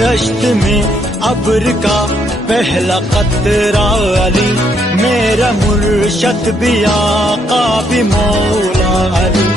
दश्त में अब्र का पहला कतरा अली, मेरा मुर्शद भी आका भी मौला Ali.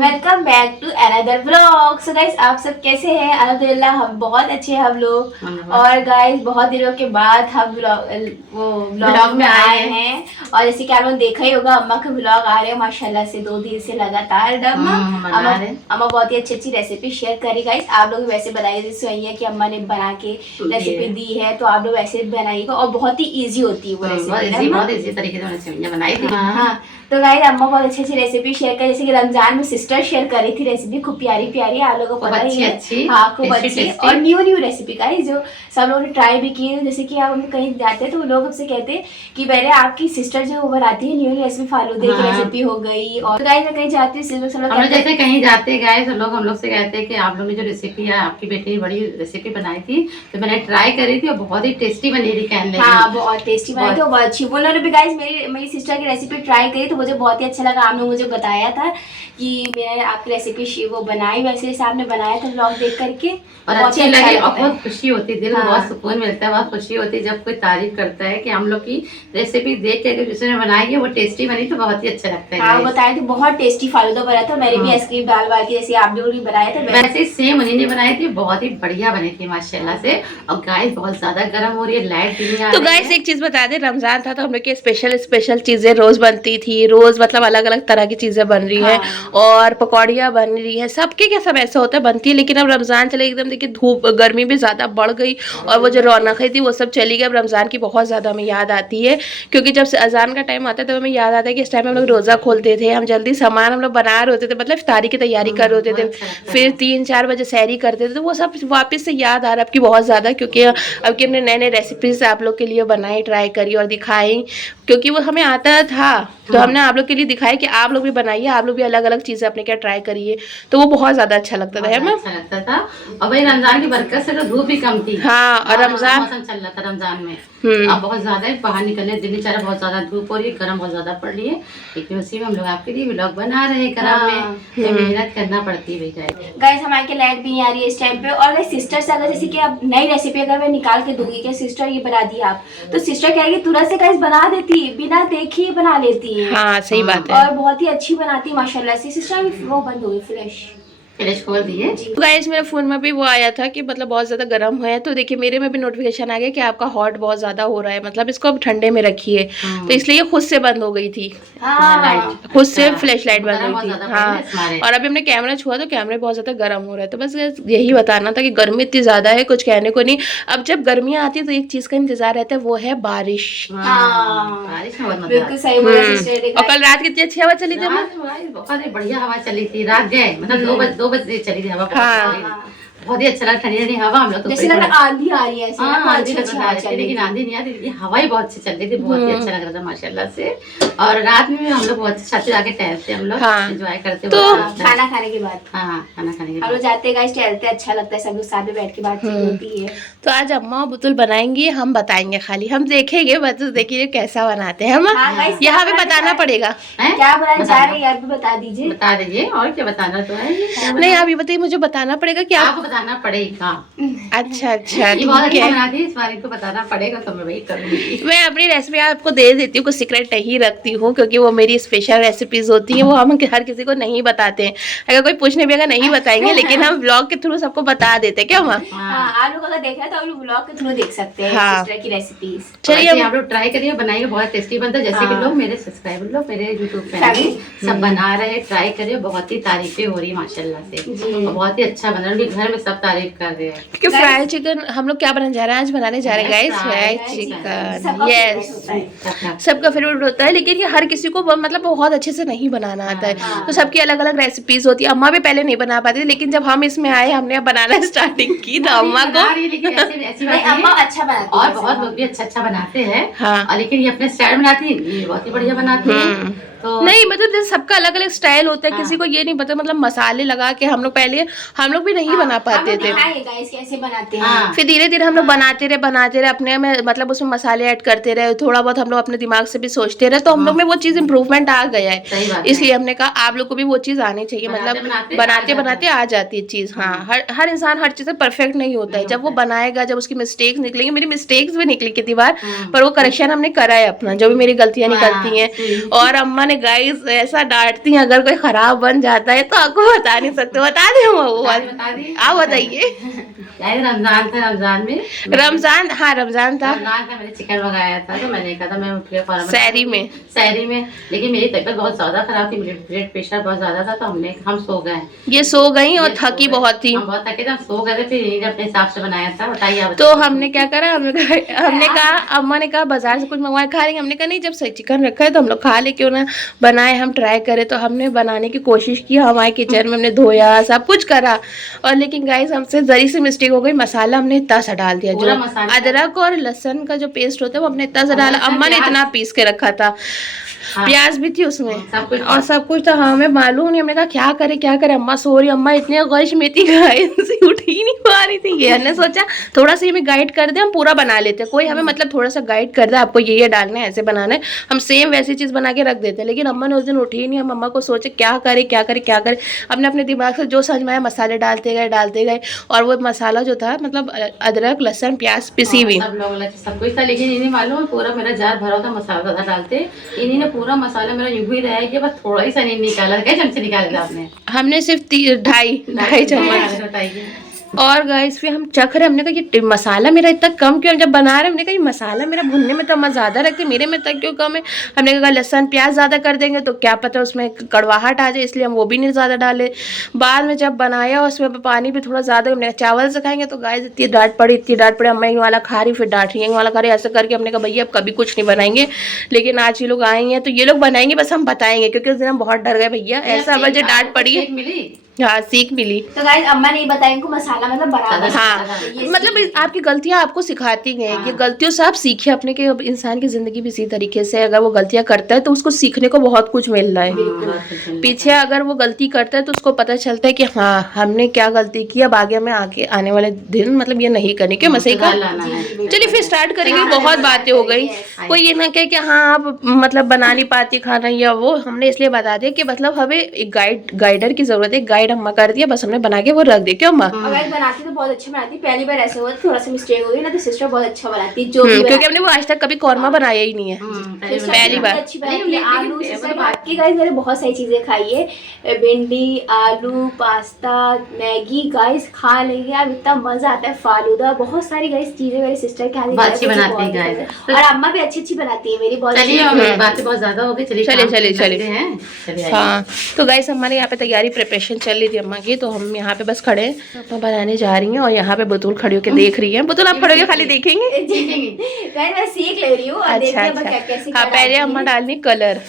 Welcome back to another vlog. So guys, आप सब कैसे हैं? अल्हम्दुलिल्लाह हम बहुत अच्छे हैं हम लोग। और गाइस बहुत दिनों के बाद हम व्लॉग में आए हैं। और जैसे कि आप लोगों ने देखा ही होगा, अम्मा के व्लॉग आ रहे हैं माशाल्लाह से 2 दिन से लगातार। अम्मा बहुत ही अच्छी अच्छी रेसिपी शेयर करी। गाइस आप लोग वैसे बनाइए जैसे वही है कि अम्मा ने बना के रेसिपी दी है, तो आप लोग वैसे बनाइएगा। और बहुत ही ईजी होती है वो रेसिपी, बहुत ईजी तरीके से बनाई थी। हाँ, तो गाइस अम्मा बहुत अच्छी अच्छी रेसिपी शेयर करी। जैसे कि रमजान में सिस्टर शेयर करी थी रेसिपी, खूब प्यारी प्यारी, आप लोगों को पता ही है। हाँ, खूब अच्छी और न्यू रेसिपी गाइस जो सब लोगों ने ट्राई भी की। जैसे कि आप कहीं जाते हैं तो लोग हमसे कहते हैं कि पहले आपकी सिस्टर जो बनाती है न्यू रेसिपी, फालूदे की रेसिपी हो गई। और गाइस मैं कहीं जाती हूँ, जैसे कहीं जाते गाइस लोग हम लोग से कहते हैं कि आप लोग ने जो रेसिपी है, आपकी बेटी ने बड़ी रेसिपी बनाई थी, तो मैंने ट्राई करी थी और बहुत ही टेस्टी बनी थी। कहने हाँ, बहुत टेस्टी बनी थी, बहुत अच्छी। उन्होंने भी गाइस मेरी सिस्टर की रेसिपी ट्राई करी तो मुझे बहुत ही अच्छा लगा। आपने मुझे बताया था कि मैंने आपकी रेसिपी वो बनाई, वैसे आपने बनाया था व्लॉग देख करके, और अच्छी लगी और बहुत खुशी होती है, दिल में बहुत सुकून मिलता है, बहुत खुशी होती है जब कोई तारीफ करता है कि हम लोग की रेसिपी देख के जिसने बनाई है वो टेस्टी बनी, तो बहुत ही अच्छा लगता है। हाँ, बताया थी बहुत टेस्टी फालूदा बना था। मैंने भी आइसक्रीम डाल वाल के जैसे आप लोग भी बनाए थे वैसे सेम उन्हीं ने बनाई थी, बहुत ही बढ़िया बनी थी माशाल्लाह से। और गाइस बहुत ज्यादा गर्म हो रही है, लाइट भी नहीं आ रही है। तो गाइस एक चीज बता दे, रमजान था तो हम लोग की स्पेशल चीजें रोज बनती थी, रोज मतलब अलग अलग तरह की चीजें बन रही है। और पकौड़ियाँ बन रही है, सबके क्या सब ऐसा होता है बनती है। लेकिन अब रमजान चले एकदम, देखिए धूप गर्मी भी ज्यादा बढ़ गई और वो जो रौनक थी वो सब चली गई। अब रमजान की बहुत ज्यादा हमें याद आती है, क्योंकि जब अजान का टाइम आता है तो हमें याद आता है कि इस टाइम हम लोग रोजा खोलते थे, हम जल्दी सामान हम लोग बना रहे होते थे, मतलब इफ्तारी की तैयारी कर रहे होते थे, फिर 3-4 बजे सहरी करते थे। तो वो सब वापस से याद आ रहा है आपकी बहुत ज्यादा, क्योंकि अब की हमने नए नए रेसिपीज आप लोग के लिए बनाई, ट्राई करी और दिखाई, क्योंकि वो हमें आता था तो हमने आप लोग के लिए दिखाया कि आप लोग भी बनाइए, आप लोग भी अलग अलग चीजें अपने क्या ट्राई करिए। तो वो बहुत ज्यादा अच्छा लगता था, है ना? अच्छा लगता था। और भाई रमजान की बरकत से तो धूप भी कम थी। हाँ, और रमजान मौसम चल रहा था रमजान में। अब बहुत ज्यादा है, बाहर निकलने दिल नहीं चाह रहा, बहुत ज्यादा धूप हो रही है, गर्म बहुत ज्यादा पड़ रही है, लेकिन उसी में हम लोग आपके लिए व्लॉग बना रहे हैं। गर्म में मेहनत करना पड़ती है भाई। गाइस हमारे के लाइट भी नहीं आ रही है इस टाइम पे। और सिस्टर से अगर जैसे कि अब नई रेसिपी अगर मैं निकाल के दूंगी कि सिस्टर ये बना दी आप, तो सिस्टर कहेगी तुरंत से गाइस बना देती, बिना देखे ही बना लेती है। हाँ, सही बात है। और बहुत ही अच्छी बनाती है माशाल्लाह से। सिस्टर वो बंद हो गई, फ्लैश खोल दिए। तो गाइस मेरे फोन में भी वो आया था कि मतलब बहुत ज्यादा गर्म है, तो देखिए मेरे में भी नोटिफिकेशन आ गया कि आपका हॉट बहुत ज्यादा हो रहा है, मतलब इसको अब ठंडे में रखिए। तो इसलिए खुद से बंद हो गई थी, खुद से फ्लैश लाइट बंद हुई थी। हाँ, और अभी हमने कैमरा छुआ तो कैमरा बहुत ज्यादा गर्म हो रहा है। तो बस यही बताना था कि गर्मी इतनी ज्यादा है, कुछ कहने को नहीं। अब जब गर्मियाँ आती है तो एक चीज का इंतजार रहता है, वो है बारिश। बिल्कुल सही बोला सिस्टर। और कल रात कितनी अच्छी हवा चली थी, बहुत बढ़िया हवा चली थी। रात गए मतलब 2 बजे चली थी हवा। हाँ, बहुत ही अच्छा लगा, ठंडी ठंडी हवा। हम लोग तो जैसे आंधी आ रही है, आंधी लेकिन आंधी नहीं आ रही, हवा ही बहुत अच्छी चल रही थी, बहुत ही अच्छा लग रहा था माशाल्लाह से। और रात में भी हम लोग बहुत छत पे जाके टहलते, हम लोग एंजॉय करते। तो खाना खाने के बाद, हाँ खाना खाने के बाद हम लोग जाते गाइस टहलते, अच्छा लगता है, सब लोग साथ में बैठ के बातचीत होती है। तो आज अम्मा बुतुल बनाएंगे, हम बताएंगे, खाली हम देखेंगे, बस देखिए कैसा बनाते हैं। हम यहाँ पे बताना पड़ेगा क्या बनाना चाह रहे हैं, बता दीजिए। बता दीजिए, और क्या बताना तो है। नहीं आप ये बताइए, मुझे बताना पड़ेगा कि आपको बताना पड़ेगा। अच्छा ठीक है, इस बार को बताना पड़ेगा, तो मैं वही करूंगी। मैं अपनी रेसिपी आपको दे देती हूँ, कुछ सीक्रेट नहीं रखती हूँ, क्योंकि वो मेरी स्पेशल रेसिपीज होती हैं, वो हम हर किसी को नहीं बताते हैं। अगर कोई पूछने भी अगर नहीं बताएंगे, लेकिन हम व्लॉग के थ्रू सबको बता देते हैं। क्या हुआ? आप लोग अगर देख रहे हैं तो आप लोग व्लॉग के थ्रू देख सकते हैं सिस्टर की रेसिपीज। चलिए आप लोग ट्राई करिए, बनाइए, बहुत टेस्टी बनता है। जैसे कि लोग मेरे सब्सक्राइबर लोग मेरे यूट्यूब फैमिली सब बना रहे हैं, ट्राई करिए, बहुत ही तारीफें हो रही है माशाल्लाह से, बहुत ही अच्छा बन रहा है, घर में सब तारीफ कर रहे हैं। क्योंकि फ्राइड चिकन हम लोग क्या बनाने जा रहे हैं, आज बनाने जा रहे हैं गाइस फ्राइड चिकन। यस, सबका फेवरेट होता है, लेकिन ये हर किसी को मतलब बहुत अच्छे से नहीं बनाना आता है। तो सबकी अलग अलग रेसिपीज होती है। अम्मा भी पहले नहीं बना पाती थी, लेकिन जब हम इसमें आए, हमने बनाना स्टार्टिंग की, तो अम्मा को अम्मा अच्छा बनाती है, और बहुत लोग भी अच्छा बनाते हैं। हाँ, लेकिन ये अपने स्टाइल बनाती है, ये बहुत ही बढ़िया बनाती है। तो नहीं मतलब जैसे सबका अलग अलग स्टाइल होता है, किसी को ये नहीं पता, मतलब मसाले लगा के हम लोग भी नहीं बना पाते थे, कैसे बनाते हैं। फिर धीरे धीरे हम लोग बनाते रहे अपने में, मतलब उसमें मसाले ऐड करते रहे, थोड़ा बहुत हम लोग अपने दिमाग से भी सोचते रहे, तो हम लोग में वो चीज इम्प्रूवमेंट आ गया है। इसलिए हमने कहा आप लोग को भी वो चीज आनी चाहिए, मतलब बनाते बनाते आ जाती है चीज। हाँ, हर इंसान हर चीज से परफेक्ट नहीं होता है। जब वो बनाएगा, जब उसकी मिस्टेक्स निकलेंगी, मेरी मिस्टेक्स भी निकली कितनी बार, पर वो करेक्शन हमने करा है अपना, जो भी मेरी गलतियां निकलती हैं। और अम्मा ने गाइस ऐसा डांटती हैं अगर कोई खराब बन जाता है, तो आपको बता नहीं सकते, बता दें वो आप बताइए। रमजान था, रमजान में रमजान था, रमजान का मैंने चिकन मंगाया था, तो मैंने कहा था मैं शहरी में, लेकिन मेरी तबीयत बहुत ज्यादा खराब थी, ब्लड प्रेशर बहुत ज्यादा था, तो हम सो गए, ये सो गई और थकी बहुत थी, हम बहुत थके थे, हम सो गए थे, फिर अपने हिसाब से बनाया था। बताइए आप। तो हमने क्या करा, हमने कहा, अम्मा ने कहा बाजार से कुछ मंगवाए खा लेंगे, हमने कहा नहीं जब सही चिकन रखा है तो हम लोग खा ले, क्यों ना बनाए, हम ट्राई करें। तो हमने बनाने की कोशिश की, हमारे किचन में हमने धोया, सब कुछ करा, और लेकिन गाइस हमसे जरी सी मिस्टेक हो गई, मसाला हमने इतना सा डाल दिया, जो अदरक और लहसुन का जो पेस्ट होता है वो हमने इतना सा डाला, अम्मा ने इतना पीस के रखा था, प्याज भी थी उसमें, और सब कुछ था, हमें मालूम नहीं। हमने कहा क्या करे, अम्मा सो रही, अम्मा इतनी गश में थी गाइस, उठ ही नहीं पा रही थी। ये हमने सोचा थोड़ा सा हमें गाइड कर दे, हम पूरा बना लेते, कोई हमें मतलब थोड़ा सा गाइड कर दे, आपको ये डालना है, ऐसे बनाना है, हम सेम वैसी चीज बना के रख देते। लेकिन अम्मा ने उस दिन उठी ही नहीं। हम अम्मा को सोचे क्या करे, अपने दिमाग से जो समझ में आया मसाले डालते गए, और वो मसाला जो था मतलब अदरक लहसुन प्याज पिसी हुई सब कुछ था, लेकिन इन्हें मालूम पूरा मेरा जार भरा था, मसाला ज्यादा डालते, इन्हीं पूरा मसाला मेरा यूं ही रह गया, बस थोड़ा ही सा नहीं निकाला। क्या चमचे निकाले था आपने? हमने सिर्फ 2.5 चम्मच। बताइए। और गाइस फिर हम चख रहे, हमने कहा ये मसाला मेरा इतना कम क्यों, जब बना रहे हमने कहा ये मसाला मेरा भुनने में तो मैं ज़्यादा रखती, मेरे में तक क्यों कम है। हमने कहा लहसुन प्याज ज़्यादा कर देंगे तो क्या पता उसमें कड़वाहट आ जाए, इसलिए हम वो भी नहीं ज़्यादा डाले। बाद में जब बनाया उसमें पानी भी थोड़ा ज़्यादा, हमने चावल से खाएंगे तो गाइस इतनी डांट पड़ी, अम्मा ये वाला खा रही, फिर डांट रही, ये वाला खा रही, ऐसे करके हमने कहा भैया अब कभी कुछ नहीं बनाएंगे। लेकिन आज ये लोग आए हैं तो ये लोग बनाएंगे, बस हम बताएंगे, क्योंकि उस दिन हम बहुत डर गए भैया, ऐसा मुझे डांट पड़ी है। हाँ, सीख मिली। तो गाइस अम्मा ने बताया इनको मसाला मतलब बराबर। हाँ, मतलब आपकी गलतियां आपको सिखाती गई, ये गलतियों से आप सीखिए अपने के। इंसान की जिंदगी भी इसी तरीके से, अगर वो गलतियां करता है तो उसको सीखने को बहुत कुछ मिल रहा है। पीछे अगर वो गलती करता है तो उसको पता चलता है कि हाँ हमने क्या गलती की, अब आगे में आने वाले दिन मतलब ये नहीं करनी। क्यों मसई का? चलिए फिर स्टार्ट करेंगे। बहुत बातें हो गई, कोई ये ना कहे कि हाँ आप मतलब बना नहीं पाती खाना या वो। हमने इसलिए बता दिया कि मतलब हमें एक गाइडर की जरूरत है। गाइड अम्मा कर दिया, बस हमने बना के वो रख दिया। क्यों अम्मा? अगर बनाती तो बहुत अच्छा बनाती, पहली बार ऐसे हुआ थोड़ा सा मिस्टेक हो गई ना, तो सिस्टर बहुत अच्छा बनाती जो भी क्योंकि हमने वो आज तक कभी कौरमा बनाया ही नहीं है, पहली बार। अच्छी बनाती है। आलू से बाकी गाइस मैंने बहुत सारी चीजें खाई है, भिंडी, आलू, पास्ता, मैगी गाइस खा लेंगे आप, इतना मजा आता है। फालूदा, बहुत सारी गाइस चीजें मेरे सिस्टर के हाथ अच्छी बनाती है गाइस, और अम्मा भी अच्छी बनाती है मेरी। बहुत चलिए बातें बहुत ज्यादा हो गई, चलिए। हाँ तो गाइस हमारे यहाँ पे तैयारी प्रिपरेशन चल रही थी अम्मा की, तो हम यहाँ पे बस खड़े हैं, तो बनाने जा रही हैं। और यहाँ पे बुतुल खड़ी होकर देख रही है। बुतुल आप खड़े होकर खाली देखेंगे? मैं सीख ले रही हूँ। अच्छा। हाँ पहले अम्मा डालनी कलर,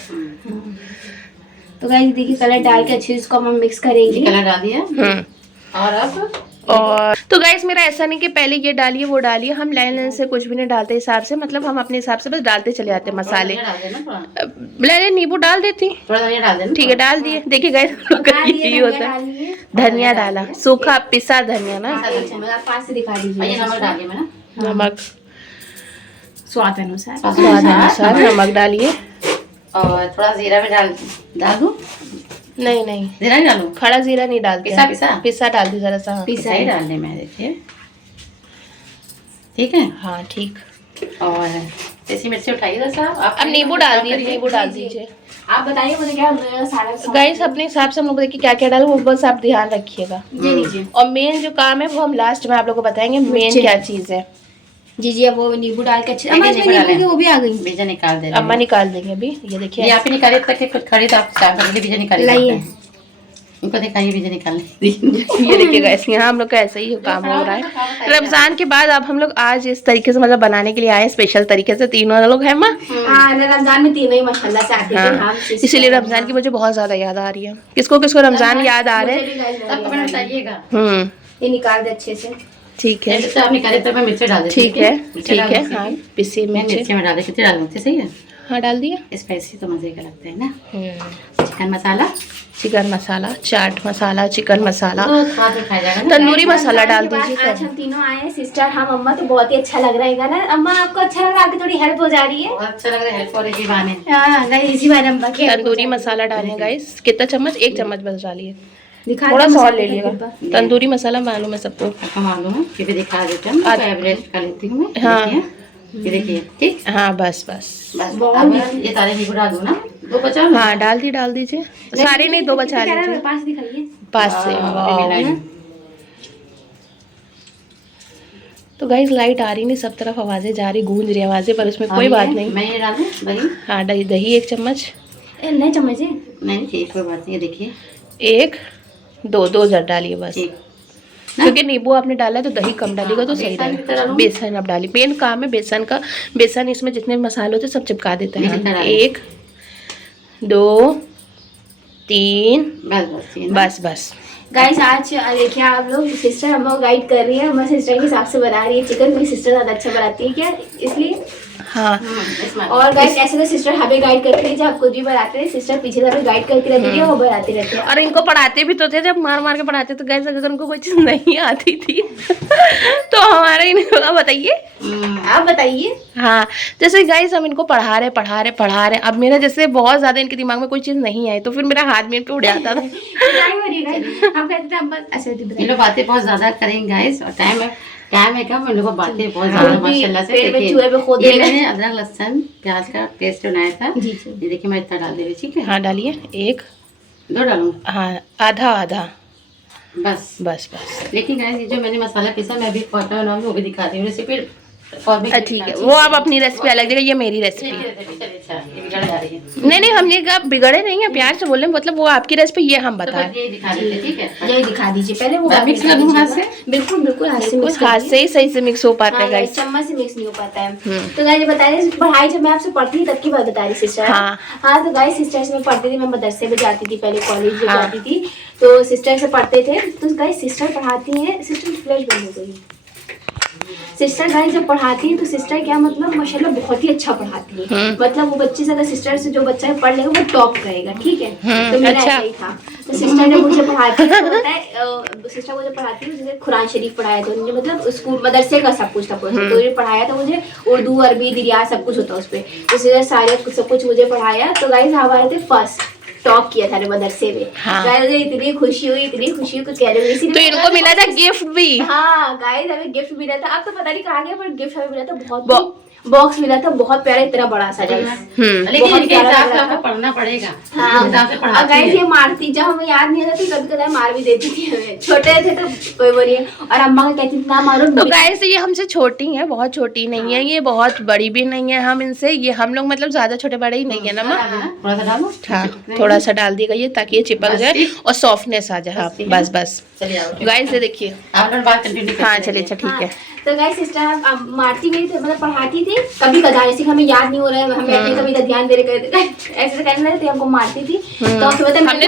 तो गाइस देखिए कलर डाल के अच्छे इसको हम मिक्स करेंगे। कलर डाल दिया और अब और तो गाइस मेरा ऐसा नहीं कि पहले ये डालिए वो डालिए, हम लाइन से कुछ भी नहीं डालते हिसाब से, मतलब हम अपने हिसाब से बस डालते चले जाते मसाले। ले नींबू डाल देती, ठीक है डाल दिए। देखिए गाइस ये होता है, धनिया डाला, सूखा पिसा धनिया ना, पास से दिखा दीजिए। नमक स्वाद अनुसार नमक डालिए, और थोड़ा जीरा भी डाल दूं? नहीं जीरा नहीं डालूं? खड़ा जीरा नहीं डालते, पिसा डाल दी जरा सा। पिसा ही डालने में देखिए, ठीक है। हाँ ठीक। और देसी मिर्ची उठाइए साहब। अब नींबू डाल दिए, नींबू डाल दीजिए। आप बताइए मुझे क्या सारा गाइस अपने हिसाब से हम लोग देखिए क्या क्या डालें वो बस आप ध्यान रखिएगा। और मेन जो काम है वो हम लास्ट में आप लोग को बताएंगे मेन क्या चीज है। जी अब वो नींबू डाल के अच्छे वो भी आ गई, बीजा निकाल दे। अम्मा निकाल देंगे अभी। ये देखिए आप ही निकाले तक खुद खड़ी, तो आप बीजा निकालिए, उनको दिखाइए बीजा निकालने। ये देखिए गाइस यहाँ हम लोग का ऐसा ही काम हो रहा है। रमजान के बाद अब हम लोग आज इस तरीके से मतलब बनाने के लिए आए, स्पेशल तरीके से। तीनों लोग हैं माँ? रमजान में तीनों ही माशाल्लाह से आते हैं, इसीलिए रमजान की मुझे बहुत ज्यादा याद आ रही है। किसको किसको रमजान याद आ रहे हैं? ये निकाल दे अच्छे से, ठीक है। आप निकाले तो मैं मिर्ची डाल देती, ठीक है हाँ, पिसी मिर्ची में डाल दे। कितनी डालनी सही है? हाँ डाल दिया। स्पाइसी तो मजे का लगता है ना। चिकन मसाला, चिकन मसाला, चाट मसाला, चिकन मसाला, खाया जाएगा ना। तंदूरी मसाला डाल दीजिए। आज हम तीनों आए हैं, सिस्टर, हम, अम्मा, तो बहुत ही अच्छा लग रहा है गाना। अम्मा आपको अच्छा लग रहा है? आपकी थोड़ी हेल्प हो जा रही है। बहुत अच्छा लग रहा है, हेल्प हो रही है बहाने। हाँ गाइस, इसी बार अम्मा के तंदूरी मसाला डालें गाइस। कितना चम्मच? 1 चम्मच बस डालिए। दिखा थोड़ा दो सा और मसाले ले का लीजिएगा। डिब्बा। तंदूरी मसाला मालूम है सबको। आपको मालूम है कि भी दिखा देते हैं, तो एवरेज कर लेती हूँ मैं। हाँ। ये देखिए, ठीक। हाँ बस बस। बस अब ये सारे नींबू डाल दूँ ना, 2 बचा। हाँ डाल दीजिए। सारे नहीं, 2 बचा लीजिए। पास दिखाइए। पास से। वाह। तो गाइस लाइट आ रही नहीं, सब तरफ आवाजें जा रही, गूंज रही आवाजें, पर उसमें कोई बात नहीं। मैं ये डालूं दही? हाँ दही 1 चम्मच। नहीं चम्मच है? नहीं ठीक, कोई बात नहीं। ये देखिए, 1 2 जर डालिए बस, क्योंकि नींबू आपने डाला है तो दही कम डालिएगा तो सही रहेगा। बेसन आप डालिए, मेन काम है बेसन का। बेसन इसमें जितने मसाले होते हैं सब चिपका देते हैं। 1 2 3 बस बस। गाइस आज देखिए आप लोग, सिस्टर हम लोग गाइड कर रही है, हमारे सिस्टर के हिसाब से बना रही है चिकन। मेरी सिस्टर ज़्यादा अच्छा बनाती है क्या, इसलिए। हाँ। और गाइस ऐसे तो सिस्टर हमें गाइड करती है, जब आप कुछ भी बनाते हैं सिस्टर पीछे से हमें गाइड करती रहती है, वो बनाते रहते हैं। और इनको पढ़ाते भी तो थे, जब मार मार के पढ़ाते तो गाइस अगर उनको कोई चीज़ नहीं आती थी तो हमारे इनको बताइए, आप बताइए। हाँ जैसे गाइस हम इनको पढ़ा रहे, अब मेरा जैसे बहुत ज़्यादा इनके दिमाग में कोई चीज़ नहीं आई तो फिर मेरा हाथ में उड़ जाता था। हम कहते थे अच्छा ये लोग बातें बहुत ज्यादा करेंगे गाइस, और टाइम है कम, इन लोगों को बातें बहुत ज्यादा माशाल्लाह से। देखिए ये मैंने अदरक लहसुन प्याज का पेस्ट बनाया था। ये देखिए मैं इतना डाल दे रही, ठीक है। हाँ डालिए। 1 2 डालूं? हाँ आधा बस। लेकिन गाइस ये जो मैंने मसाला पीसा, मैं अभी क्वार्टर बनाऊंगी, वो भी दिखा दी रेसिपी। ठीक है, वो आप अपनी रेसिपी अलग जगह, ये मेरी रेसिपी। नहीं हमने कहा बिगड़े नहीं है, प्यार से बोले, मतलब वो आपकी रेसिपी, ये हम बता रहे हैं। यही दिखा दीजिए पहले, वो मिक्स कर दूं हाथ से? बिल्कुल हाथ से ही सही से मिक्स हो पाता है गाइस, चम्मच से मिक्स नहीं हो पाता है। तो गाइस बता रही पढ़ाई जब मैं आपसे पढ़ती थी तब की बात बता रही सिस्टर। हाँ तो गाइस सिस्टर से मैं पढ़ती थी, मैं मदरसे में जाती थी, पहले कॉलेज में जाती थी, तो सिस्टर से पढ़ते थे। तो गाइस सिस्टर पढ़ाती हैं, सिस्टर फ्लैश बंद हो गई। सिस्टर गाइस जब पढ़ाती है तो सिस्टर क्या मतलब माशाल्लाह बहुत ही अच्छा पढ़ाती है। मतलब वो बच्चे से, अगर सिस्टर से जो बच्चा पढ़ लेगा वो टॉप करेगा, ठीक है। तो मेरा ऐसा ही था। तो सिस्टर जब मुझे पढ़ाती है तो बताए, सिस्टर मुझे पढ़ाती है, जैसे कुरान शरीफ पढ़ाया था मुझे, मतलब स्कूल मदरसे का सब कुछ था, तो पढ़ाया था मुझे, उर्दू अरबी दिरिया सब कुछ होता उस पर। तो सिस्टर सारे सब कुछ मुझे पढ़ाया। तो गाइस हमारे थे फर्स्ट टॉप किया था मदरसे में। मुझे इतनी खुशी हुई कुछ कह रही हुई। तो इनको मिला था गिफ्ट भी। हाँ गाइस हमें गिफ्ट मिला था, अब तो पता नहीं कहाँ गया, पर गिफ्ट हमें मिला था, बहुत बॉक्स मिला था, बहुत प्यारा, इतना बड़ा सा गाइस। लेकिन इनके हिसाब से आपको पढ़ना पड़ेगा। हाँ और गाइस ये मारती, जब हमें याद नहीं आता थी कभी कभी मार भी देती थी हमें, छोटे थे तो कोई बोलिए। और अम्मा का कहती थी ना मारो। तो गाइस ये हमसे छोटी है, बहुत छोटी नहीं है, ये बहुत बड़ी भी नहीं है हम इनसे, ये हम लोग मतलब ज्यादा छोटे बड़े ही नहीं है ना। थोड़ा सा डालो। हाँ थोड़ा सा डाल दिएगा ये, ताकि ये चिपक जाए और सॉफ्टनेस आ जाए। हाँ बस गाइस ये देखिए। हाँ चलिए अच्छा ठीक है। तो गाइस सिस्टर मारती नहीं थी, मतलब पढ़ाती थी, कभी कदार जैसे हमें याद नहीं हो रहा है, हमें कभी ध्यान दे रहे ऐसे करने लगे, हमको मारती थी। तो हमने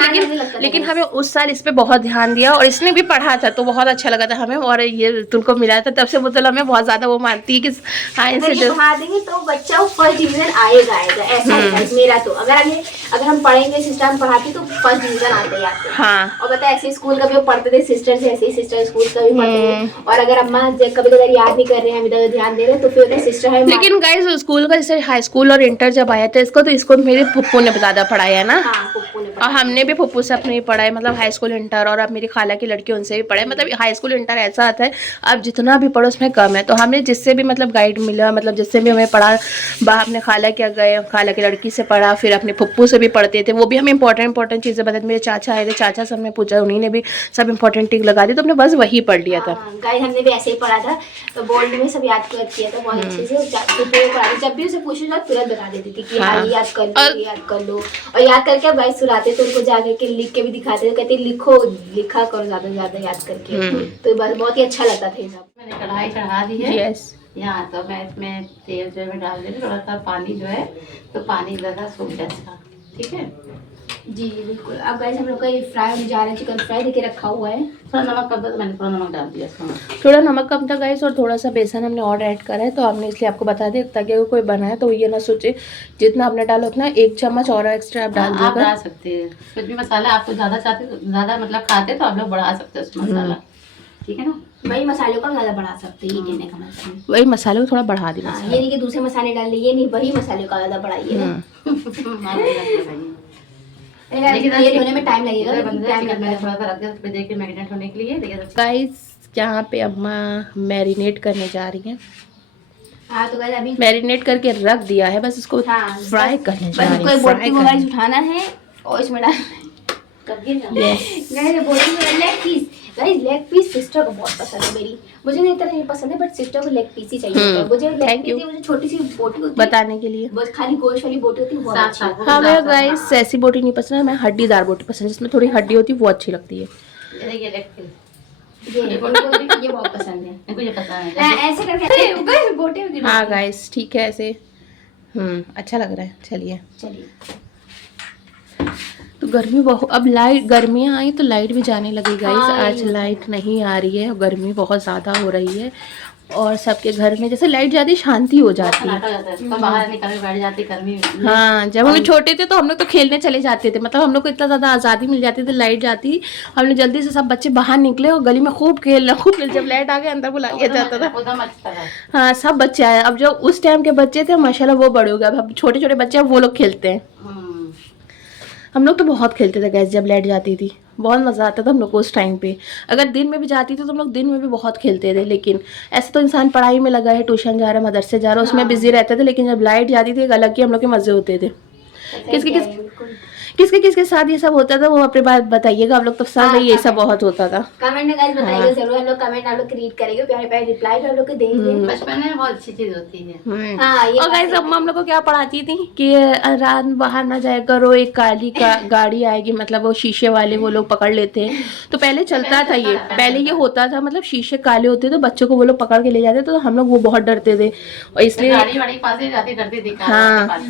लेकिन हमें उस साल इस पे बहुत ध्यान दिया, और इसने भी पढ़ा था तो बहुत अच्छा लगा था हमें, और ये तुमको मिला था तब से मतलब हमें बहुत ज्यादा वो मारती है कि हाँ इनसे पढ़ा देंगे तो बच्चा वो फर्स्ट डिवीजन आएगा ऐसा है मेरा। तो अगर हम पढ़ेंगे सिस्टर हम पढ़ाते तो फर्स्ट डिवीजन आते ही आते। हाँ और पता है ऐसे स्कूल का भी वो पढ़ते थे सिस्टर से, ऐसे ही सिस्टर स्कूल का भी पढ़ते थे। और अगर अम्मा कभी याद नहीं कर रहे हैं, हम इधर ध्यान दे रहे हैं, तो फिर सिस्टर है। लेकिन गाइस स्कूल का जैसे हाई स्कूल और इंटर जब आया था इसको, तो इसको मेरे फुप्पू ने ज्यादा पढ़ाया है ना। और हमने भी फुप्पू से अपने पढ़ा है, मतलब हाई स्कूल इंटर, और अब मेरी खाला की लड़की उनसे भी पढ़े। मतलब हाई स्कूल इंटर ऐसा आता है अब जितना भी पढ़ो उसमें कम है। तो हमने जिससे भी मतलब गाइड मिला, मतलब जिससे भी हमें पढ़ा, अपने खाला के गए, खाला की लड़की से पढ़ा, फिर अपने फुप्पू से भी पढ़ते थे, वो भी हमें इंपॉर्टेंट चीज़ें बताते। मेरे चाचा आए थे, चाचा से हमने पूछा, उन्हीं ने भी सब इंपॉर्टेंट टिक लगा दी, तो हमने बस वही पढ़ लिया था। गाइस हमने भी ऐसे ही पढ़ा था, तो बोर्ड में सब याद किया था बहुत अच्छे से। जब भी उसे पूछे जाओ तुरंत बता देती थी कि हाँ ये याद कर लो। और याद करके गाइस सुनाते तो उनको जाकर के लिख के भी दिखाते थे, कहते लिखा करो ज्यादा से ज्यादा याद करके। तो बस बहुत ही अच्छा लगता था ये सब। मैंने कढ़ाई चढ़ा दी है। यस यहाँ तो मैं इसमें तेल जो है डाल दे रही, थोड़ा सा पानी जो है, तो पानी ज़्यादा सूख जाएगा, ठीक है। जी जी बिल्कुल। अब गाइस हम लोग का ये फ्राई होने जा रहा है, चिकन फ्राई देखिए रखा हुआ है। थोड़ा नमक कम था तो मैंने थोड़ा नमक डाल दिया इसमें। थोड़ा नमक कम था गाइस, और थोड़ा सा बेसन हमने और ऐड करा है, तो हमने इसलिए आपको बता दिया ताकि अगर कोई बनाए तो ये ना सोचे जितना आपने डाला उतना 1 चम्मच और एक्स्ट्रा आप डाल आप दीजिएगा। डाल सकते हैं कुछ भी मसाला, आपको ज़्यादा चाहते तो ज़्यादा मतलब खाते तो आप लोग बढ़ा सकते हैं उसमें मसाला, ठीक है ना। वही मसालों का ज्यादा बढ़ा सकते हैं, ये कहने का मतलब। वही मसाले को थोड़ा बढ़ा दी बस। ये नहीं कि दूसरे मसाले डाल दिए, ये नहीं, वही मसाले का ज्यादा बढ़ाइए ना। ये होने में टाइम लगेगा, टाइम लगता है। थोड़ा सा रख दिया देखिए मैरिनेट होने के लिए। देखिए गाइस यहाँ पे अम्मा मैरिनेट करने जा रही हैं। हाँ तो गाइस अभी मैरिनेट करके रख दिया है, बस इसको हाँ, फ्राई करने जा रही कोई हैं। बोटी को गाइस उठाना है और इसमें डालना है बोटी में leg piece. Guys leg piece sister को बहुत पसंद है मेरी, मुझे नहीं इतना नहीं पसंद है, बट सिस्टर को लेग पीस ही चाहिए। मुझे लेग पीस, मुझे छोटी सी बोटी होती है बताने के लिए, बस खाली गोश्त वाली बोटी होती है, बहुत अच्छी है। हाँ मैं गाइस ऐसी बोटी नहीं पसंद है, मैं हड्डीदार बोटी पसंद है, जिसमें थोड़ी हड्डी होती है, वो अच्छी लगती है। ये बहुत पसंद है, मुझे पता है ऐसे करके बोटी। हाँ गाइस ठीक है ऐसे, अच्छा लग रहा है। चलिए तो गर्मी बहुत, अब लाइट गर्मियाँ आई तो लाइट भी जाने लगी गाइस। आज लाइट नहीं आ रही है, गर्मी बहुत ज़्यादा हो रही है, और सबके घर में जैसे लाइट जाती शांति हो जाती है। बाहर निकल बैठ जाती गर्मी। हाँ जब हम छोटे थे तो हम लोग तो खेलने चले जाते थे, मतलब हम लोग को इतना ज़्यादा आज़ादी मिल जाती थी। लाइट जाती हम लोग जल्दी से सब बच्चे बाहर निकले और गली में खूब खेल। जब लाइट आ गया अंदर बुला लिया जाता था। हाँ सब बच्चे आए। अब जो उस टाइम के बच्चे थे माशाल्लाह वो बड़े हो गए, अब छोटे छोटे बच्चे वो लोग खेलते हैं। हम लोग तो बहुत खेलते थे गैस, जब लाइट जाती थी बहुत मज़ा आता था हम लोग को उस टाइम पे। अगर दिन में भी जाती थी तो हम लोग दिन में भी बहुत खेलते थे, लेकिन ऐसे तो इंसान पढ़ाई में लगा है, ट्यूशन जा रहा है, मदरसे जा रहा है, उसमें बिजी रहते थे। लेकिन जब लाइट जाती थी एक अलग ही हम लोग के मज़े होते थे। किसके किसके साथ ये सब होता था वो अपनी बात बताइएगा। आप लोग तो सब ये सब बहुत होता था। कमेंट में गाइस बताइएगा जरूर, हम लोग कमेंट आप लोग रीड करेंगे, प्यारे प्यारे रिप्लाई आप लोग को देंगे। बचपन में बहुत अच्छी चीज होती है। हाँ और गाइस अम्मा हम लोग को क्या पढ़ाती थी कि रात बाहर ना जाया करो, एक काली का गाड़ी आएगी, मतलब वो शीशे वाले वो लोग पकड़ लेते हैं। तो पहले चलता था ये, पहले ये होता था, मतलब शीशे काले होते तो बच्चों को वो लोग पकड़ के ले जाते, तो हम लोग वो बहुत डरते थे और इसलिए हाँ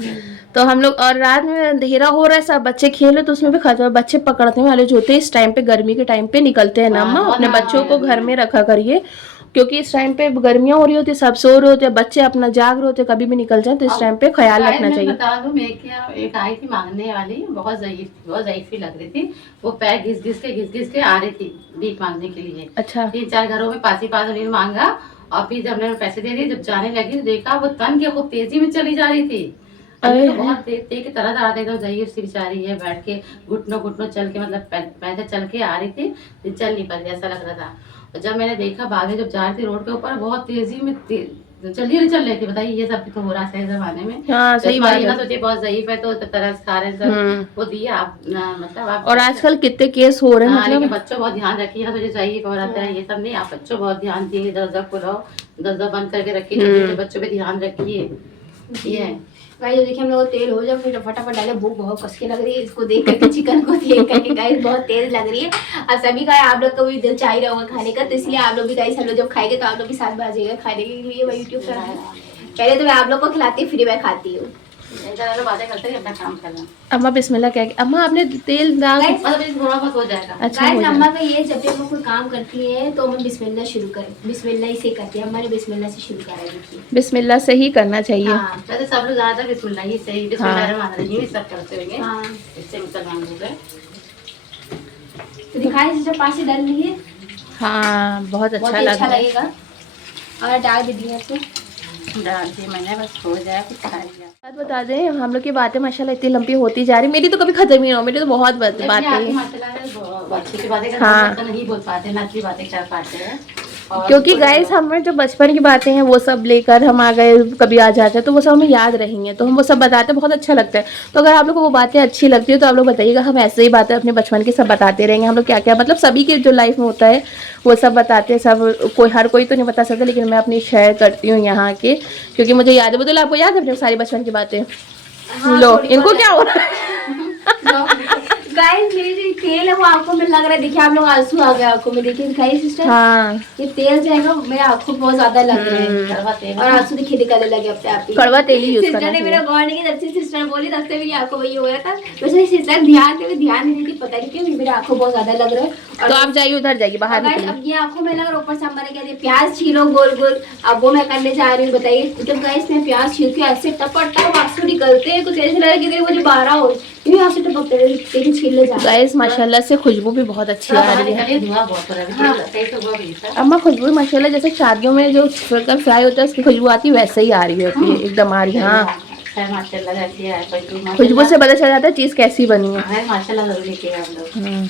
तो हम लोग। और रात में अंधेरा हो रहा है, सब बच्चे खेल रहे तो उसमें भी खतरा, बच्चे पकड़ने वाले जो होते हैं इस टाइम पे गर्मी के टाइम पे निकलते हैं ना अम्मा, अपने बच्चों को घर में रखा करिए, क्योंकि इस टाइम पे गर्मियाँ हो रही होती है, सब सो रहे होते हैं, बच्चे अपना जाग रहे होते हैं, कभी भी निकल जाए तो इस टाइम पे ख्याल रखना चाहिए। बता दूं मैं क्या, एक आई थी मांगने वाली, बहुत ज़ईफ़ी लग रही थी, वो पैर घिस घिस के आ रही थी भीख मांगने के लिए। अच्छा 3-4 घरों में पास उन्होंने मांगा, और फिर जब मैंने पैसे दे दिए, जब जाने लगी तो देखा वो तन के खूब तेजी में चली जा रही थी। तो बहुत तेज की तरह आ रही थी, उसकी बेचारी है बैठ के घुटनों चल के, मतलब पैदल चल के आ रही थी, चल नहीं पा रही, ऐसा लग रहा था। और जब मैंने देखा बागे जब जा रही थी रोड के ऊपर, बहुत तेजी में चल रही थी। बताइए ये सब तो हो रहा है जमाने में। हाँ, सही बात है। सोचिए बहुत ज़ईफ़ है तो तरस खा रहे सब वो दिया आप, मतलब आप। और आजकल कितने केस हो रहे हैं, मतलब बच्चों बहुत ध्यान रखिए ना, तो ज़ईफ़ औरत है ये सब नहीं, आप बच्चों बहुत ध्यान दिए, दरवाजा खोलो, दरवाजा बंद करके रखिए, बच्चों पे ध्यान रखिए। ये गाइस देखिए हम लोग तेल हो जाए फिर फटाफट डाले, भूख बहुत कस के लग रही है इसको देख करके, चिकन को देख करके गाइस बहुत तेज लग रही है। अब सभी का आप लोग को भी दिल चाहिए होगा खाने का, तो इसलिए आप लोग भी गाइस हम लोग जब खाएंगे तो आप लोग भी साथ में आ जाइएगा खाने के लिए। मैं यूट्यूब पर पहले तो मैं आप लोग को खिलाती फिर मैं खाती हूँ। बातें करते हैं, अपना काम करना। अम्मा बिस्मिल्लाह क्या अम्मा आपने तेल डाल थोड़ा बहुत हो जाएगा। अच्छा अम्मा का ये जब भी हम कोई काम करती है तो हम बिस्मिल्लाह शुरू करें, बिस्मिल्लाह से करते हैं, हमारे बिस्मिल्लाह से शुरू करा देखिए, बिस्मिल्लाह से ही करना चाहिए। हाँ। वैसे सब लोग ज्यादा बिस्मिल्लाह ही से ही बिस्मिल्लाह सब करते होंगे। हाँ। इससे मुसलमान लोग हैं तो दिखाई जब पास से डाल लीजिए। हाँ बहुत अच्छा लगेगा। और डाल दीजिए इसको, डाल दिए मैंने, बस हो जाए कुछ खा लिया। बात बता दें हम लोग की बातें माशाल्लाह इतनी लंबी होती जा रही, मेरी तो कभी खत्म ही नहीं हो, मेरी तो बहुत बातें हाँ नहीं बोल पाते ना, अच्छी बातें कर पाते हैं, क्योंकि गाइस हमें जो बचपन की बातें हैं वो सब लेकर हम आ गए, कभी आ जाते हैं तो वो सब हमें याद रहेंगे, तो हम वो सब बताते हैं, बहुत अच्छा लगता है। तो अगर आप लोग को वो बातें अच्छी लगती है तो आप लोग बताइएगा, हम ऐसे ही बातें अपने बचपन की सब बताते रहेंगे। हम लोग क्या क्या मतलब सभी के जो लाइफ में होता है वो सब बताते हैं, सब हर कोई तो नहीं बता सकता, लेकिन मैं अपनी शेयर करती हूँ यहाँ के, क्योंकि मुझे याद है। बदल आपको याद है अपने सारी बचपन की बातें? लो इनको क्या हो रहा है गाइस मेरी जो तेल है वो आंखों में लग रहा है, देखिए आप लोग आंसू आ गए आंखों में, देखिए दिखाई सिस्टर। हाँ ये तेल जो है ना मेरे आंखों बहुत ज्यादा लग रहा है कड़वा तेल और आंसू देखिए निकलने लगे अपने आप ही। कड़वा तेल ही यूज सिस्टर करना ने चाहिए। मेरा गौर नहीं किया, जब से सिस्टर बोली तब से मेरी आंखों में ये हो रहा था। वैसे सिस्टर ध्यान नहीं देती, पता नहीं क्यों मेरी आंखों बहुत ज्यादा लग रहा है। तो आप जाइए उधर जाइए बाहर गाइस निकलिए। अब ये आंखों में लग रहा, ऊपर से हमारे कहते प्याज छीलो गोल गोल, अब वो मैं करने जा रही हूँ। बताइए मतलब गाइस मैं प्याज छील के ऐसे टपट टप आंसू निकलते हैं, कुछ ऐसे लग रहा है कि मुझे 12 हो ये आंसू टपकते हैं, छील ले जा। गाइस माशाल्लाह से खुशबू भी बहुत अच्छी आ रही है। धुआं बहुत हो रहा है, सही से हुआ भी था। अम्मा खुशबू माशाल्लाह जैसे शादियों में जो चिकन फ्राई होता है उसकी खुशबू आती है वैसे ही आ रही होती है, एकदम आ रही है। हाँ माशाल्लाह रहती है खुशबू से पता चल जाता है चीज कैसी बनी है। माशाल्लाह जरूर लेके हम लोग।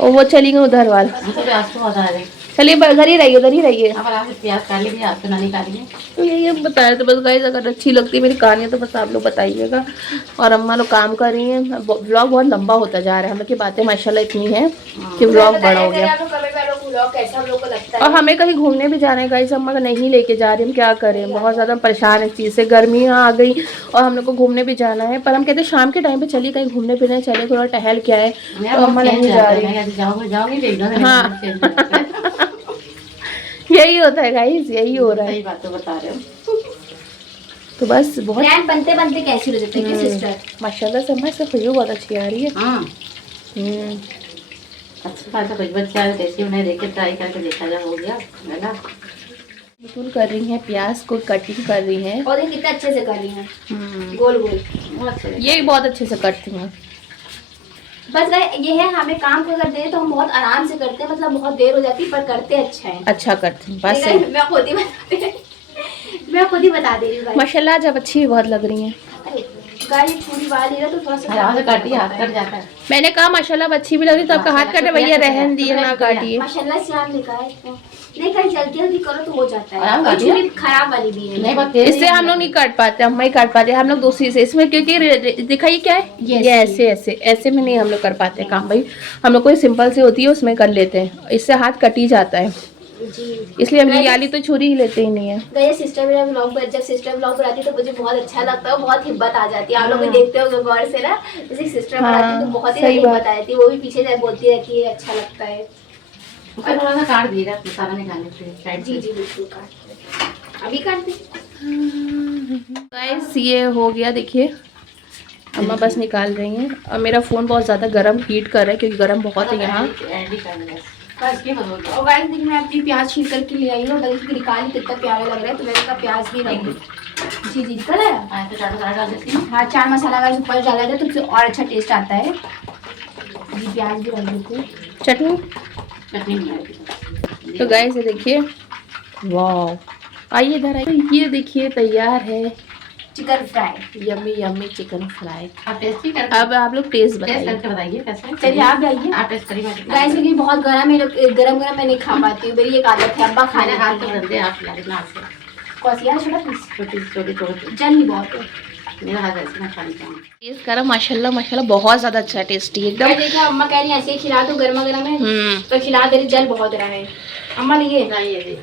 और वो चली गई उधर वाला। हमको भी आंसू बहुत आ रहे हैं। चलिए उधर ही रहिए उधर ही रहिए। अब आप प्याज काट लीजिए, आंसू ना निकालिए। तो यही बता रहे थे बस गाइस, अगर अच्छी लगती है मेरी कहानियाँ तो बस आप लोग बताइएगा। और अम्मा लोग काम कर रही हैं, व्लॉग बहुत लंबा होता जा रहा है, हम लोग की बातें माशाल्लाह इतनी है कि व्लॉग बड़ा हो गया। और हमें कहीं घूमने भी जाना है गाइस, अम्मा का नहीं लेके जा रही, हम क्या करें, बहुत ज़्यादा परेशान है इस चीज़ से। गर्मी आ गई और हम लोग को घूमने भी जाना है, पर हम कहते हैं शाम के टाइम पे चलिए कहीं घूमने फिरने चले, थोड़ा टहल के आए, तो अम्मा नहीं जा रही। हाँ यही होता है गाइस, यही हो रहा है। सही बात तो बता रहे हो। तो बस बहुत बनते बनते कैसी हो जाती है सिस्टर। माशाल्लाह से हमारे से खुशबू बहुत अच्छी आ रही है। अच्छी बात है, कुछ बच्चा कैसी उन्हें देख के ट्राई करके देखा जा, हो गया है ना। बिल्कुल कर रही हैं, प्याज को कटिंग कर रही हैं और ये कितने अच्छे से कर रही हैं गोल गोल, ये बहुत अच्छे से करती हैं। बस ये है हमें काम को करते हैं तो हम बहुत आराम से करते हैं, मतलब बहुत देर हो जाती है पर करते अच्छा है। अच्छा करती हैं बस। मैं खुद ही बता दे रही हूँ माशाल्लाह जब अच्छी भी बहुत लग रही हैं। गाड़ी पूरी बाल ले रहा तो थोड़ा सा काटिए, हाथ कट जाता है। मैंने कहा माशाल्लाह अच्छी भी लग रही तो आपका हाथ कटे, भैया रहन दिए ना काटिए। माशाल्लाह से आप निकाले नहीं, कहीं जल्दी जल्दी करो तो हो जाता है, और छुरी खराब वाली भी है। नहीं इससे हम लोग नहीं काट पाते, अम्मा ही काट पाते हैं, हम लोग दूसरी से इसमें, क्योंकि दिखाइए क्या है ये ऐसे ऐसे ऐसे में नहीं हम लोग कर पाते काम भाई, हम लोग कोई सिंपल से होती है उसमें कर लेते हैं, इससे हाथ कट ही जाता है जी, इसलिए हम ये वाली तो छुरी ही लेते ही नहीं है। गए सिस्टर मेरा व्लॉग पर, जब सिस्टर व्लॉग पर आती है तो मुझे बहुत अच्छा लगता है, बहुत हिम्मत आ जाती है। आप लोग भी देखते हो गौर से ना, जैसे सिस्टर पर आती है तो बहुत ही हिम्मत आ जाती है, वो भी पीछे से बोलती रहती है अच्छा लगता है। थोड़ा सा काट दीजिएगा मसाला निकालने के लिए। जी जी बिल्कुल काट अभी काट दे। गाइस ये हो गया, देखिए अम्मा बस निकाल रही हैं। और मेरा फ़ोन बहुत ज़्यादा गर्म हीट कर रहा है क्योंकि गर्म बहुत है यहाँ। और गाइस देखिए मैं अपनी प्याज छील करके ले आई हूँ, और देखिए निकाली कितना प्यारा लग रहा है, तो मैंने कहा प्याज भी रख दूँ। जी जी निकल आया। हाँ चाट मसाला गाइस ऊपर डाला जाए तो उससे और अच्छा टेस्ट आता है। जी प्याज भी रख देते हैं। चटनी तो गाइस ये देखिए, वाह आइए इधर आइए, ये देखिए तैयार है chicken fry, yummy yummy chicken fry. आप टेस्ट ही करके अब आप लोग टेस्ट करके बताइए। बताइए कैसे। चलिए आप आइए। आप टेस्ट करिए। गाइस क्योंकि बहुत गरम है, गरम गरम मैं नहीं खा पाती हूँ, मेरी एक आदत है, अब्बा खाने खाने हाथ तो गंदे, आप खिला देना आपसे। कौन यार छोटा पीस छोटी छोटी जल नहीं बहुत है। मेरा हाथ ऐसे ना खाने का। टेस्ट करा माशाल्लाह माशाल्लाह बहुत ज़्यादा अच्छा टेस्टी एकदम। देखिए अम्मा कह रही है ऐसे ही खिला दो गर्मा गर्म है, तो खिला दे रही, जल बहुत रहा है। अम्मा लिए ये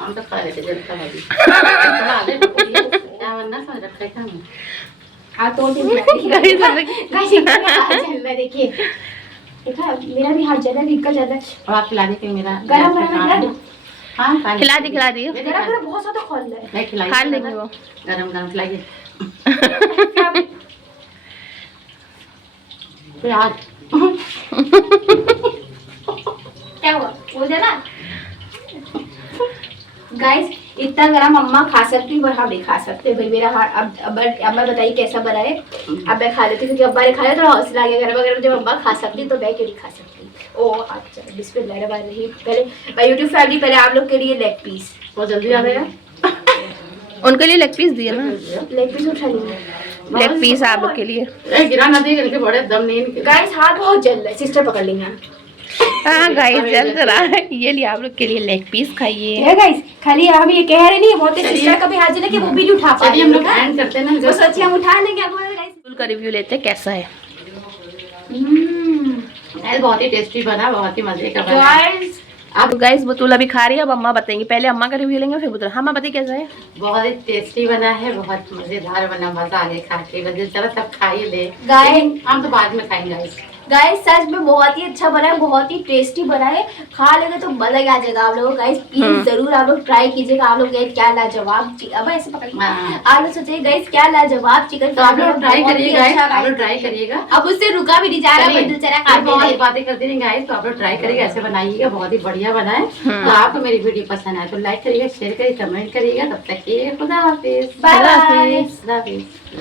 हम तो खा लेते जल का है थोड़ा दे क्या वरना समझ रखा है हम। हाथ तोड़ दे गाइस देखिए, देखा मेरा भी हाथ ज्यादा निकल जाता है। और आप खिला दे मेरा गरम गरम खिला दो। हाँ खिला दी गरम गरम बहुत ज्यादा खोल रहा है। मैं खिलाई खा लेंगे वो। गरम गरम खिलाइए। प्याज क्या हुआ बोल देना। गाइस इतना गरम अम्मा खा सकती है और हम नहीं खा सकते भाई, मेरा हाथ अब अम्मा बताइए कैसा बना है। अब मैं खा लेती हूँ क्योंकि अब्बा ने खा लिया तो हौसला आ गया गरम गरम, जब अम्मा खा सकती तो मैं क्यों नहीं खा सकती। ओ अच्छा बिस्मिल्लाह। पहले भाई यूट्यूब फैमिली, पहले आप लोग के लिए लेग पीस बहुत जल्दी आ गया। उनके लिए लेग पीस दिए ना, लेग पीस उठा लीजिए। लेग पीस आप लोग के लिए। गिरा ना दी करके बड़े दम नहीं। गाइस हाथ बहुत जल रहा है, सिस्टर पकड़ लेंगे। हाँ गाइस जल रहा है, ये लिए आप लोग के लिए लेग पीस खाइए। है गाइस खाली हम ये कह रहे नहीं, बहुत सिस्टर का भी हाथ जला कि वो भी नहीं उठा पा रही। हम लोग हैंड करते हैं ना, वो सोचिए हम उठा लेंगे आपको गाइस। फुल का रिव्यू लेते हैं कैसा है। बहुत ही टेस्टी बना, बहुत ही मजे का बना। गाइस अब गाइस बुतुल अभी खा रही है, अब अम्मा बताएंगी। पहले अम्मा का रिव्यू लेंगे फिर बुतुल। हाँ अम्मा बताइए कैसा है? बहुत ही टेस्टी बना है, बहुत मजेदार बना, मजा आ गया खा के। बस चलो सब खाइए ले, गाइस हम तो बाद में खाएंगे। गाइस सच में बहुत ही अच्छा बना है, बहुत ही टेस्टी बना है। खा लेंगे तो मजा ही आ जाएगा आप लोगों को। गाइस प्लीज जरूर आप लोग ट्राई कीजिएगा। आप लोग क्या लाजवाब अब ऐसे पकड़िए, आप लोग सोचिए गाइस क्या लाजवाब चिकन। तो आप लोग ट्राई करिएगा, आप लोग ट्राई करिएगा। अब उससे रुका भी नहीं जा रहा, बहुत बातें करते रहेंगे गाइस, तो आप लोग ट्राई करिएगा, ऐसे बनाइएगा, बहुत ही बढ़िया बना है। तो आपको मेरी वीडियो पसंद आए तो लाइक करिएगा, शेयर करिएगा, कमेंट करिएगा। तब तक के खुदा हाफिज। Bye bye. खुदा हाफिज।